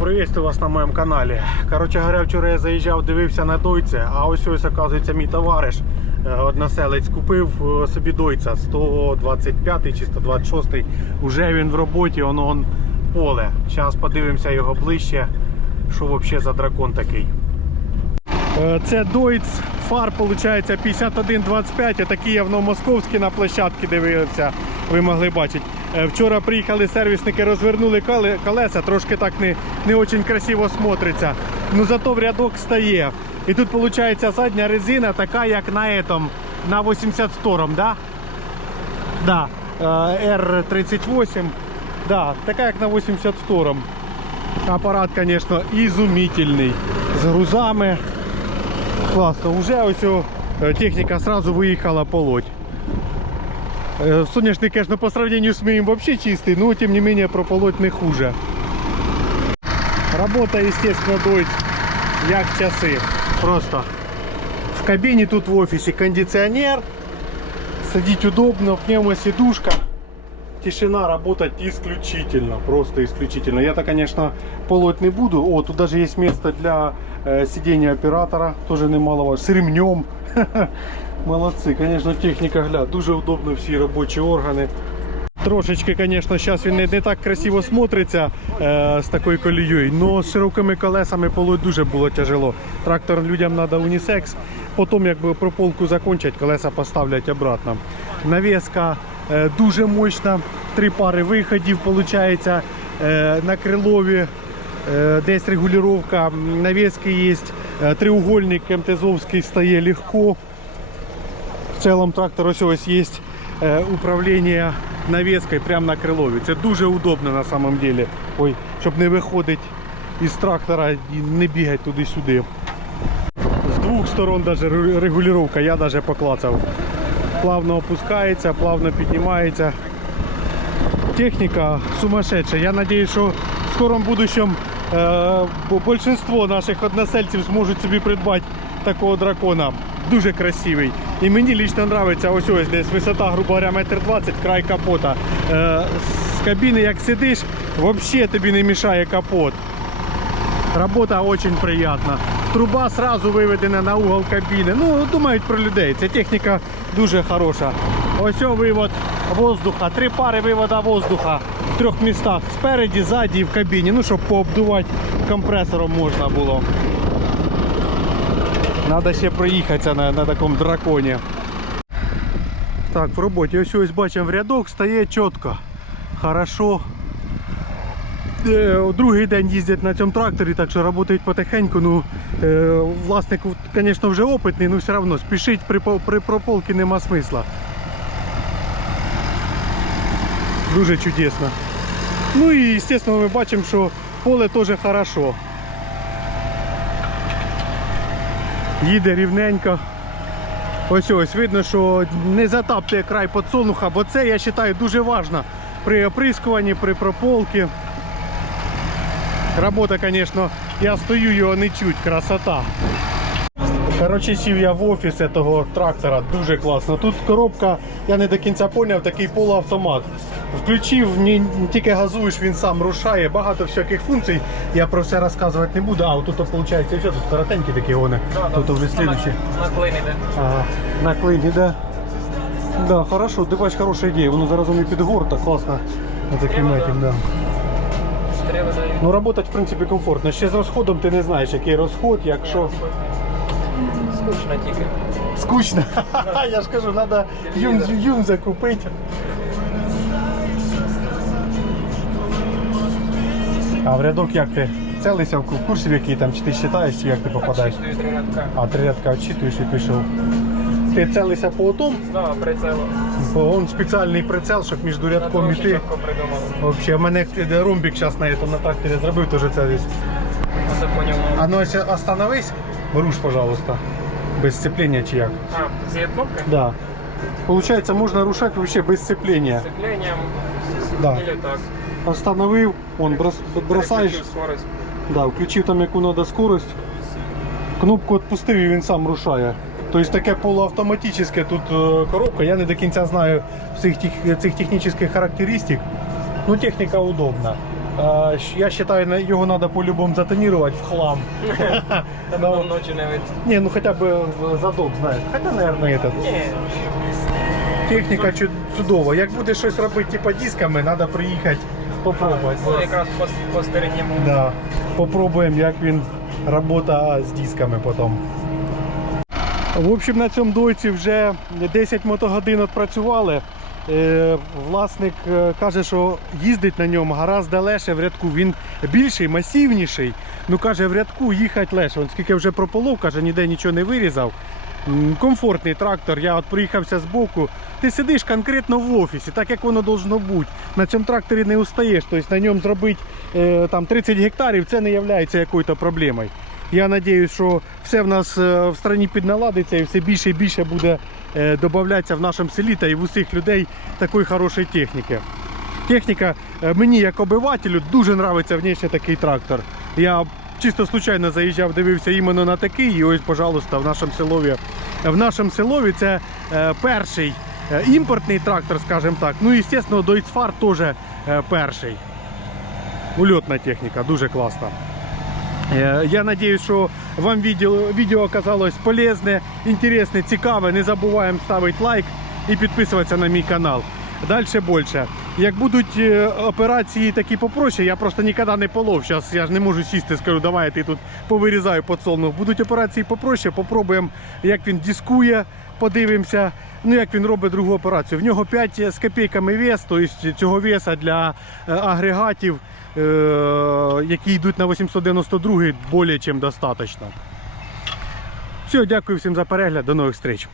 Приветствую вас на моєму каналі. Коротше говоря, вчора я заїжджав, дивився на дойце, а ось ось, оказується, мій товариш, е, односелець, купив е, собі дойця 125 чи 126. Уже він в роботі, воно он поле. Зараз подивимося його ближче, що взагалі за дракон такий. Е, Це Дойц фар, виходить, 5125. Такий я в Новомосковській на площадці дивився. Ви могли бачити. Е, Вчора приїхали сервісники, розвернули колеса, трошки так не, не дуже красиво смотриться. Ну зато в рядок стає. І тут виходить задня резина така, як на этом, на 82 да? Да. Е, R38. Да, така як на 82 Апарат, звісно, ізумительний. З грузами. Класно, вже ось е, техніка сразу виїхала полоть. Соняшник, конечно, по сравнению с моим вообще чистый, но тем не менее прополоть не хуже. Работа, естественно, дует як часы. Просто в кабине тут в офисе кондиционер, сидеть удобно, пневмосидушка. Тишина работать исключительно, просто исключительно. Я-то, конечно, полоть не буду. О, тут даже есть место для э, сидения оператора, тоже немаловажно. С ремнем. Молодцы, конечно, техніка гля, дуже удобно всі робочі органи. Трошечки, звісно, зараз він не, так красиво смотриться е, з такою колією, але з широкими колесами полоть дуже було тяжело. Трактор людям треба унісекс. Потім, якби прополку закінчать, колеса поставлять обратно. Навіска е, дуже мощна, три пари виходів, виходить, е, на крилові. Е, Десь регулювання навіски є, Е, треугольник МТЗовський стає легко. В цілому трактор ось ось є е, управління навіскою прямо на крилові. Це дуже удобно на самом деле. Ой, щоб не виходити із трактора і не бігати туди-сюди. З двох сторон регу- регулювання, я даже поклацав. Плавно опускається, плавно піднімається. Техніка сумасшедша. Я сподіваюся, що в скорому будущем бо- большинство наших односельців зможуть собі придбати такого дракона. Дуже красивий. І мені лично подобається ось ось десь висота, грубо говоря, метр двадцять, край капота. Е, з кабіни, як сидиш, взагалі тобі не мішає капот. Робота очень приятна. Труба сразу виведена на угол кабіни. Ну, думають про людей. Ця техніка дуже хороша. Ось вивод воздуха. Три пари вивода воздуха в трьох містах. Спереді, ззаді і в кабіні. Ну, щоб пообдувати компресором можна було. Треба ще проїхатися на, на такому драконі. Так, в роботі ось ось бачимо в рядок, стає чітко. Хорошо. Е, Другий день їздять на цьому тракторі, так що працюють потихеньку. Ну, е, власник, звісно, вже опитний, але все одно спішить при, при прополці нема смисла. Дуже чудесно. Ну і, звісно, ми бачимо, що поле теж хорошо. Їде рівненько. Ось ось видно, що не затаптує край подсолнуха, бо це, я вважаю, дуже важливо при оприскуванні, при прополці. Робота, звісно, я стою його не чуть, красота. Коротше, сів я в офіс цього трактора, дуже класно. Тут коробка, я не до кінця зрозумів, такий полуавтомат. Включив, ні, тільки газуєш, він сам рушає, багато всяких функцій. Я про все розказувати не буду. А, тут виходить, все, тут коротенькі такі вони. Тут вже слідчі. На клин іде. Ага, на клині, да. Да, хорошо, ти бачиш, хороша ідея. Воно зараз воно під горта, класно. На таким этим, да. Ну, работать, в принципі, комфортно. Ще з розходом ти не знаєш, який розход, якщо. Скучно тільки. Скучно. Я ж кажу, треба юм, юм закупити. А в рядок як ти? Целися в курсі, в який там, чи ти читаєш, чи як ти попадаєш? Чистою три рядка. А три рядка вчитуєш і пішов. Ти целися по отом, Да, прицело. бо он спеціальний прицел, щоб між рядком і ти. Вообще, в мене ромбік зараз на этом на тракторі зробив, теж це десь. А ну остановись, руш, пожалуйста. Без сцепления чи як. А, цієї? Да. Получается, можно рушать вообще без сцепления. Сцепленням Да. или так. Остановив, он брос, бросаєш, Переключив скорость. да, включив там яку треба скорость. Кнопку відпустив і він сам рушає. Тобто таке полуавтоматичне тут е, коробка. Я не до кінця знаю всіх тих, цих технічних характеристик. Ну техніка удобна. Е, Я вважаю, його треба по-любому затонірувати в хлам. Не ну хотя бы в задок знает. Хотя, наверное, этот. Ні. Техніка чудова. Як буде щось робити типа дисками, треба приїхати попробувати. Це якраз по. Да. Попробуємо, як він робота з дисками потім. В общем, на цьому дойці вже 10 мотогодин відпрацювали. Е, Власник е, каже, що їздить на ньому гораздо легше в рядку. Він більший, масивніший. Ну каже, в рядку їхати легше. Він скільки вже прополов, каже, ніде нічого не вирізав. Комфортний трактор. Я от приїхався з боку. Ти сидиш конкретно в офісі, так як воно должно бути. На цьому тракторі не устаєш. Тобто на ньому зробити е, там 30 гектарів це не є якоюсь проблемою. Я сподіваюся, що все в нас в країні підналадиться і все більше і більше буде е, в нашому селі та і в усіх людей такої хорошої техніки. Техніка е, мені як обивателю дуже подобається внешне такий трактор. Я чисто случайно заїжджав, дивився іменно на такий, і ось, пожалуйста, в нашому селові. В нашому селові це е, перший імпортний трактор, скажімо так. Ну і, звісно, Deutzfahr теж перший. Ульотна техніка, дуже класна. Я надеюсь, що вам відео, відео оказалось полезне, інтересне, цікаве. Не забуваємо ставити лайк і підписуватися на мій канал. Далі більше. Як будуть е, операції такі попроще, я просто ніколи не полов. Зараз я ж не можу сісти, скажу, давай я тут повирізаю подсолнух. Будуть операції попроще, попробуємо, як він дискує, подивимося. Ну, як він робить другу операцію. В нього 5 з копійками вес, тобто цього веса для е, агрегатів, е, які йдуть на 892 більше, ніж достатньо. Все, дякую всім за перегляд. До нових зустріч.